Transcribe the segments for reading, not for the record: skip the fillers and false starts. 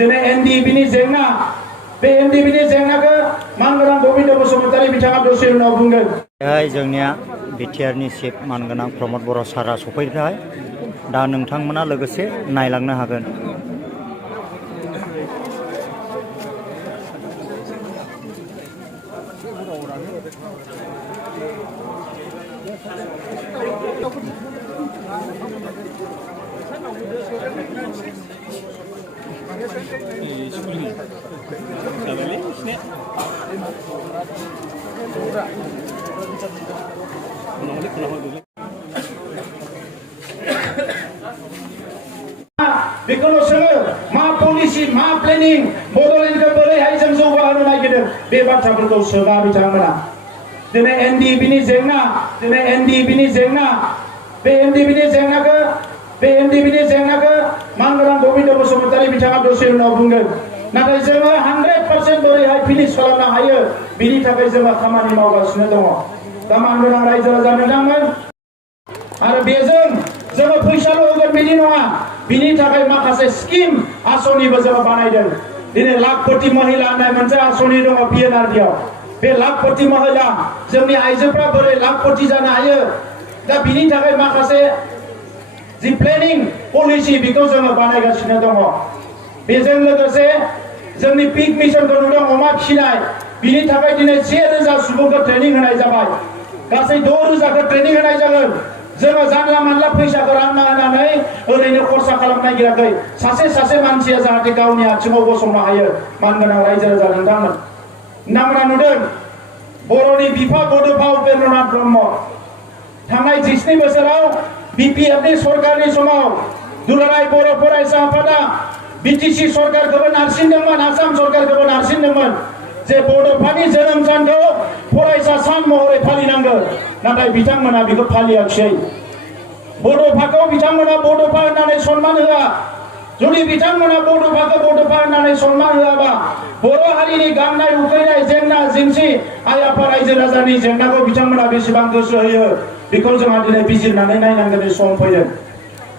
दिनै एनडिएफबि जेंना बे एनडिएफबि जेंनाखौ मानगोनां गोबिन्द बसुमतारी बिथाङा दसे उनाव बुंगोन। बेहाय जोंनिया बिटिआरनि चिफ मानगोनां प्रमद बर' सारा सफैबाय। दा नोंथांमोना लोगोसे नायलांनो हागोन। बेखौनो सोङो मा पलिसि मा प्लेनिं बड'लेण्डखौ बोरैहाय जों जौगाहोनो नागिरदों बे बाथ्राफोरखौ सोङा बिथांमोना। दिनै एनडिएफबि जेंना दिनै एनडिएफबि जेंना बे एनडिएफबि जेंनाखौ मानगोनां गोबिन्द बसुमतारी बिथाङा दसे उनाव बुंगोन। नाथाय जोङो 100% बोरैहाय फिनिश खालामनो हायो बिनि थाखाय जोङो खामानि मावगासिनो दङ। दा मानगोनां रायजो राजा नोंथांमोन आरो बेजों जोङो फैसाल' होगोन बिदि नङा। बिनि थाखाय माखासे स्किम आसनिबो जोङो बानायदों। दिनै लाखपति महिला होननाय मोनसे आसनि दङ पिएनआरडिआव। बे लाखपति महिला जोंनि आइजोफ्रा बोरै लाखपति जानो हायो दा बिनि थाखाय माखासे जि प्लेनिं पलिसि बेखौ जोङो बानायगासिनो दङ। बेजों लोगोसे जोंनि पिग मिशनखौ नुदों अमा फिसिनाय बिनि थाखाय दिनै 1000 सुबुंखौ ट्रेनिं होनाय जाबाय। गासै 6000खौ ट्रेनिं होनाय जागोन। जोङो जानला मानला फैसाखौ रानना होनानै ओरैनो खरसा खालामनो नागिराखै। सासे मानसिया जाहाथे गावनि आथिङाव गसंनो हायो। मानगोनां रायजो राजा नोंथांमोना नुदों बर'नि बिफा बड'फा उपेन्द्रनाथ ब्रह्म थांनाय 67 बोसोराव बिपिएफनि सरकारनि समाव दुलाराय बर' फरायसा आफादा बिटिसि सरकारखौबो नारसिनदोंमोन, आसाम सरकारखौबो नारसिनदोंमोन जे बड'फानि जोनोम सानखौ फरायसा सान महरै फालिनांगौ। नाथाय बिथांमोना बेखौ फालियाखिसै। बड'फाखौ बिथांमोना बड'फा होननानै सनमान होआ। जुदि बिथांमोना बड'फाखौ बड'फा होननानै सनमान होआबा बर' हारिनि गांनाय उखैनाय जेंना जेंसि आइ आफा रायजो राजानि जेंनाखौ बिथांमोना बेसेबां गोसो होयो बेखौ जोंहा दिनै बिजिरनानै नायनांगोननि सम फैदों।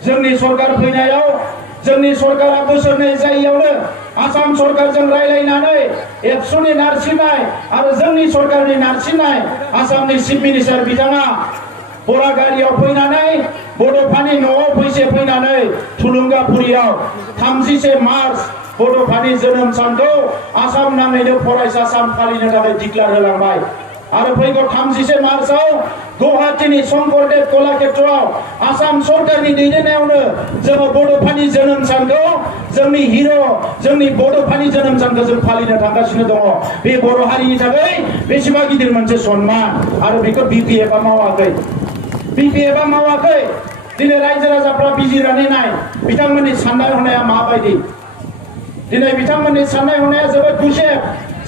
जोंनि सरकार फैनायाव जोंनि सरकारा बोसोरनै जायैयावनो आसाम सरकारजों रायलायनानै एबसुनि नारसिननाय आरो जोंनि सरकारनि नारसिननाय आसामनि चिफ मिनिस्टार बिथाङा बरागारियाव फैनानै बड'फानि न'आव फैनानै थुलुंगाफुरियाव 31 मार्च बड'फानि जोनोम सानखौ आसाम नाङैनो फरायसा सान फालिनो थाखाय डिक्लेयार होलांबाय। आरो फैगौ 31 मार्चआव गुवाहाटीनि शंकरदेव कलाक्षेत्रआव आसाम सरकारनि दैदेननायावनो जोङो बड'फानि जोनोम सानखौ जोंनि हिर' जोंनि बड'फानि जोनोम सानखौ जों फालिनो थांगासिनो दङ। बे बर' हारिनि थाखाय बेसेबा गिदिर मोनसे सन्मान आरो बेखौ बिपिएफआ मावाखै। बिपिएफआ मावाखै। दिनै रायजो राजाफ्रा बिजिरनानै नाय बिथांमोननि साननाय हनाया माबायदि। दिनै बिथांमोननि साननाय हनाया जोबोद गुसेब।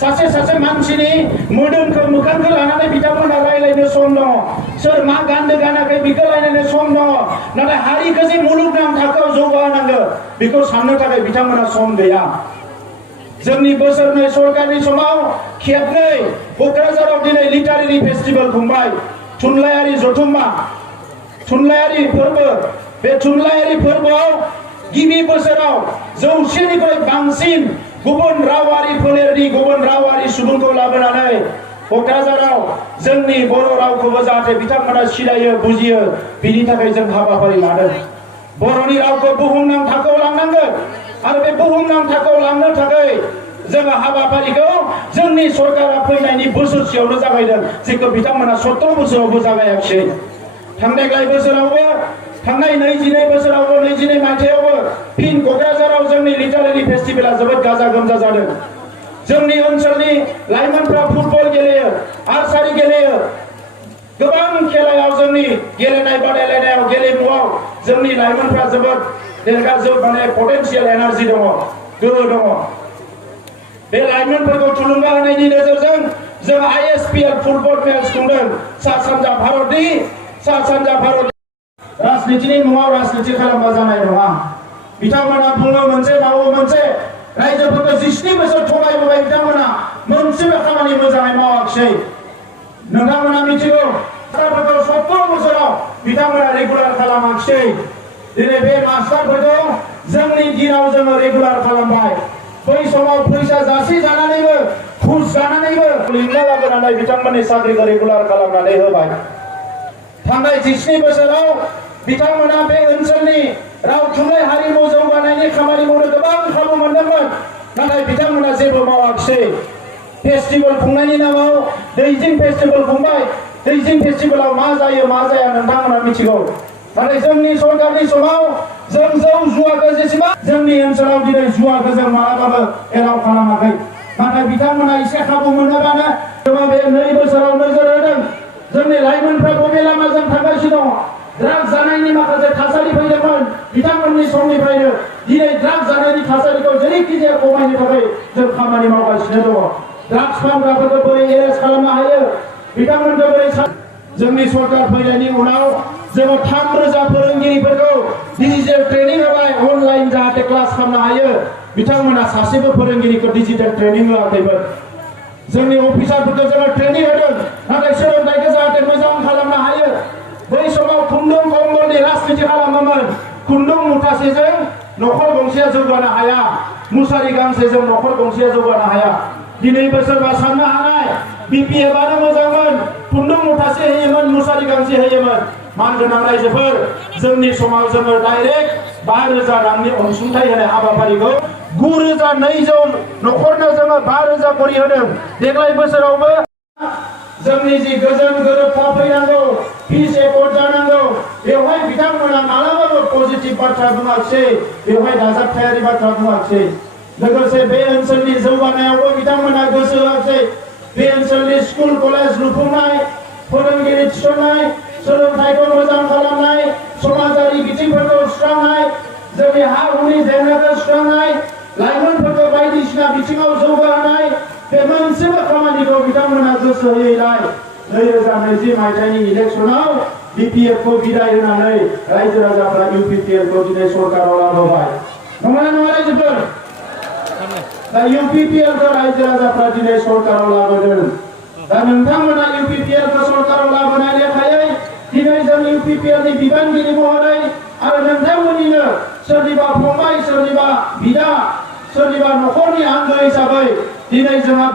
सासे मानसिनि मोदोमखौ मोखांखौ लानानै बिथांमोना रायलायनो सम दङ। सोर मा गाननो गानाखै बेखौ रायलायनो सम दङ। नाथाय हारिखौ जे मुलुगनां थाखोआव जौगाहोनांगौ बेखौ साननो थाखाय बिथांमोना सम गैया। जोंनि बोसोरनै सरकारनि समाव खेबनै क'क्राझाराव दिनै लिटारेरि फेस्टिभेल खुंबाय। थुनलाइयारि जथुम्मा थुनलाइयारि फोरबो। बे थुनलाइयारि फोरबोआव गिबि बोसोराव 100निख्रुइ बांसिन गुबुन रावारि फोलेरनि गुबुन रावारि सुबुंखौ लाबोनानै क'क्राझाराव जोंनि बर' रावखौबो जाहाथे बिथांमोना सिनायो बुजियो बिनि थाखाय जों हाबाफारि लादों। बर'नि रावखौ बुहुमनां थाखोआव लांनांगोन आरो बे बुहुमनां थाखोआव लांनो थाखाय जोङो हाबाफारिखौ जोंनि सरकारा फैनायनि बोसोरसेयावनो जागायदों जेखौ बिथांमोना 70 बोसोरावबो जागायाखिसै। थांनाय बोसोरावबो थांनाय 22 बोसोरावबो 22 मायथाइयावबो फिन क'क्राझाराव जोंनि लिटारेरि फेस्टिभेला जोबोद गाजा गोमजा जादों। जोंनि ओनसोलनि लाइमोनफ्रा फुटबल गेलेयो, आर्सारि गेलेयो, गोबां खेलायाव जोंनि गेलेनाय बादायलायनायाव गेलेमुआव जोंनि लाइमोनफ्रा जोबोद माने पटेन्सियेल एनार्जि दङ, गोहो दङ। बे लाइमोनफोरखौ थुलुंगा होनायनि नोजोरजों जों आइएसपिएल फुटबल मेच खुंदों। सा सानजा भारत राजनितिनि मुङाव राजनिति खालामबा जानाय नङा। बिथांमोना बुङो मोनसे मावो मोनसे। रायजोफोरखौ 67 बोसोर थगायबोबाय बिथांमोना मोनसेबो खामानि मोजाङै मावाखिसै। नोंथांमोना मिथिगौ मास्टारफोरखौ 70 बोसोराव बिथांमोना रेगुलार खालामाखिसै। दिनै बे मास्टारफोरखौ जोंनि दिनाव जोङो रेगुलार खालामबाय। बै समाव फैसा जासि जानानैबो घुस जानानैबो लिंना लाबोनानै बिथांमोननि साख्रिखौ रेगुलार खालामनानै होबाय। थांनाय 17 बोसोराव बिथांमोना बे ओनसोलनि राव थुनलाइ हारिमु जौगानायनि खामानि मावनो गोबां खाबु मोनदोंमोन, नाथाय बिथांमोना जेबो मावाखिसै। फेस्टिभेल खुंनायनि नामाव दैजिं फेस्टिभेल खुंबाय। दैजिं फेस्टिभेलाव मा जायो मा जाया नोंथांमोना मिथिगौ। नाथाय जोंनि सरकारनि समाव जों जौ जुवाखौ जेसेबां जोंनि ओनसोलाव दिनै जुवाखौ जों मालाबाबो एलाउ खालामाखै। नाथाय बिथांमोना एसे खाबु मोनोबानो जोङो बे 2 बोसोराव नोजोर होदों जोंनि लाइमोनफ्रा बबे लामाजों थांगासिनो दङ। ड्राग्स जानायनि माखासे थासारि फैदोंमोन बिथांमोननि समनिफ्रायनो दिनै ड्राग्स जानायनि थासारिखौ जेरैखि जाया खमायनो थाखाय जों खामानि मावगासिनो दङ। ड्राग्स फानग्राफोरखौ बोरै एरेस्ट खालामनो हायो, बिथांमोनखौ बोरै जोंनि सरकार फैनायनि उनाव जोङो 3,000 फोरोंगिरिफोरखौ डिजिटेल ट्रेनिं होबाय। अनलाइन जाहाथे क्लास खालामनो हायो। बिथांमोना सासेबो फोरोंगिरिखौ डिजिटेल ट्रेनिं होआखैमोन। जोंनि अफिसारफोरखौ जोङो ट्रेनिं होदों, नाथाय सोलोंथाइखौ जाहाथे मोजां खालामनो हायो। बै समाव खुन्दुं कम्बलनि राजनिति खालामोमोन। खुन्दुं मुथासेजों न'खर गंसेया जौगानो हाया, मुसारि गांसेजों न'खर गंसेया जौगानो हाया। दिनैबो सोरबा साननो हानाय बिपिएफआनो मोजांमोन, खुन्दुं मुथासे होयोमोन, मुसारि गांसे होयोमोन। मानगोनां रायजोफोर, जोंनि समाव जोङो डाइरेक्ट 5,000 रांनि अनसुंथाइ होनाय हाबाफारिखौ 9,200 न'खरनो जोङो 5,000 करि होदों। देग्लाय बोसोरावबो जोंनि जि गोजोन गोरोबथा फैनांगौ, पिस एकर्ड जानांगौ, बेवहाय बिथांमोना मालाबाबो पजिटिभ बाथ्रा बुङाखिसै, बेवहाय दाजाबथायारि बाथ्रा बुङाखिसै। लोगोसे बे ओनसोलनि जौगानायावबो बिथांमोना गोसो होआखिसै। बे ओनसोलनि स्कुल कलेज लुफुंनाय, फोरोंगिरि थिसननाय, सोलोंथाइखौ मोजां खालामनाय, समाजारि बिथिंफोरखौ सुस्रांनाय, जोंनि हा हुनि जेंनाखौ सुस्रांनाय, लाइमोनफोरखौ बायदिसिना बिथिङाव जौगाहोनाय, बे मोनसेबो खामानिखौ बिथांमोना गोसो होयैलाय 2020 मायथाइनि इलेक्सनाव बिपिएफखौ बिदाय होनानै रायजो राजाफ्रा इउपिपिएलखौ दिनै सरकाराव लाबोबाय। नंगौना नङा रायजोफोर? दा इउपिपिएलखौ रायजो राजाफ्रा दिनै सरकाराव लाबोदों। दा नोंथांमोना इउपिपिएलखौ सरकाराव लाबोनाय लेखायै दिनै जों इउपिपिएलनि बिबानगिरि महरै आरो नोंथांमोननिनो सोरनिबा फंबाय, सोरनिबा बिदा, सोरनिबा न'खरनि आंगो हिसाबै दिनै जोंहा